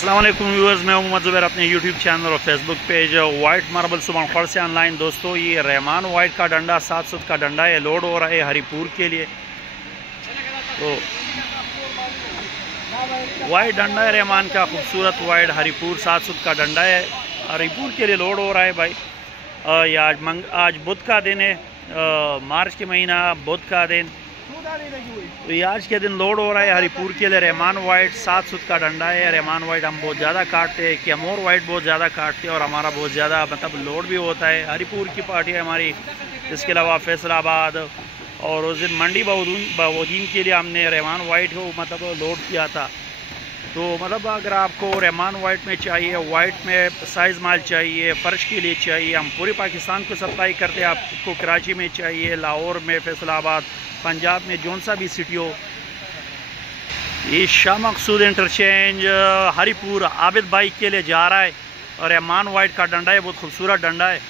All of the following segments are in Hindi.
अस्सलाम वालेकुम व्यूअर्स, मैं मोहम्मद ज़ुबैर अपने यूट्यूब चैनल और फेसबुक पेज वाइट मार्बल सुबह से ऑनलाइन। दोस्तों, ये रहमान वाइट का डंडा 700 का डंडा है, लोड हो रहा है हरिपुर के लिए। तो वाइट डंडा है रहमान का, खूबसूरत वाइट हरिपुर 700 का डंडा है, हरिपुर के लिए लोड हो रहा है भाई। आज बुध का दिन है, मार्च के महीना बुध का दिन। तो ये आज के दिन लोड हो रहा है हरिपुर के लिए। रहमान वाइट 700 का डंडा है। रहमान वाइट हम बहुत ज़्यादा काटते हैं, कैमोर वाइट बहुत ज़्यादा काटते हैं और हमारा बहुत ज़्यादा मतलब लोड भी होता है। हरिपुर की पार्टी है हमारी। इसके अलावा फैसलाबाद और उस दिन मंडी बाउद्दीन के लिए हमने रहमान वाइट को मतलब लोड किया था। तो मतलब अगर आपको रहमान वाइट में चाहिए, वाइट में साइज़ माल चाहिए, फ़र्श के लिए चाहिए, हम पूरे पाकिस्तान को सप्लाई करते हैं। आपको कराची में चाहिए, लाहौर में, फैसलाबाद, पंजाब में, जौन सा भी सिटी हो। ये शाह मकसूद इंटरचेंज हरिपुर आबिद भाई के लिए जा रहा है और रहमान वाइट का डंडा है, बहुत खूबसूरत डंडा है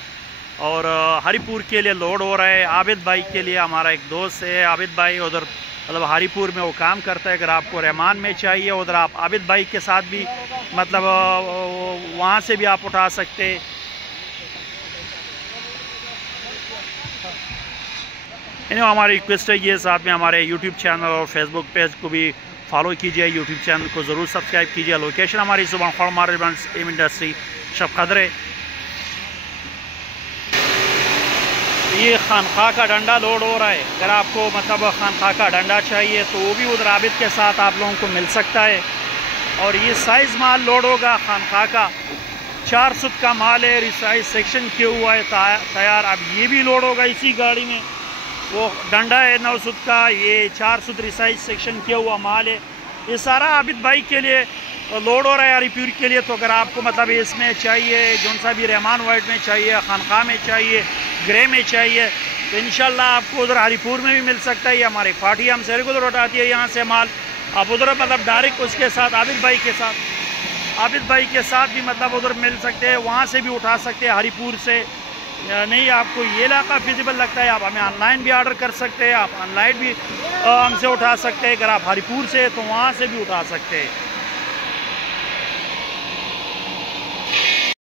और हरिपुर के लिए लोड हो रहा है आबिद भाई के लिए। हमारा एक दोस्त है आबिद भाई, उधर मतलब हरिपुर में वो काम करता है। अगर आपको रहमान में चाहिए उधर आप आबिद भाई के साथ भी मतलब वहाँ से भी आप उठा सकते हैं। हमारी रिक्वेस्ट है ये, साथ में हमारे यूट्यूब चैनल और फेसबुक पेज को भी फॉलो कीजिए। यूट्यूब चैनल को ज़रूर सब्सक्राइब कीजिए। लोकेशन हमारी सुबह मार्बल इंडस्ट्री शब कदर। ये खानखा का डंडा लोड हो रहा है। अगर आपको मतलब खानखा का डंडा चाहिए तो वो भी उधर आबिद के साथ आप लोगों को मिल सकता है। और ये साइज़ माल लोड होगा खानखा का, 400 का माल है, रिसाइज सेक्शन किया हुआ है तैयार। अब ये भी लोड होगा इसी गाड़ी में। वो डंडा है 900 का, ये 400 रिसाइज सेक्शन किया हुआ माल है। ये सारा आबिद भाई के लिए लोड हो रहा है हरिपुर के लिए। तो अगर आपको मतलब इसमें चाहिए, जौन सा भी रहमान वाइट में चाहिए, खानखा में चाहिए, ग्रे में चाहिए, तो इंशाल्लाह आपको उधर हरिपुर में भी मिल सकता है। ये हमारी पार्टी हमसे रेगुलर उठाती है यहाँ से माल। आप उधर मतलब डायरेक्ट उसके साथ आबिद भाई के साथ भी मतलब उधर मिल सकते हैं, वहाँ से भी उठा सकते हैं हरिपुर से। नहीं आपको ये इलाका फिजिबल लगता है, आप हमें ऑनलाइन भी ऑर्डर कर सकते हैं, आप ऑनलाइन भी हमसे उठा सकते हैं। अगर आप हरिपुर से तो वहाँ से भी उठा सकते हैं।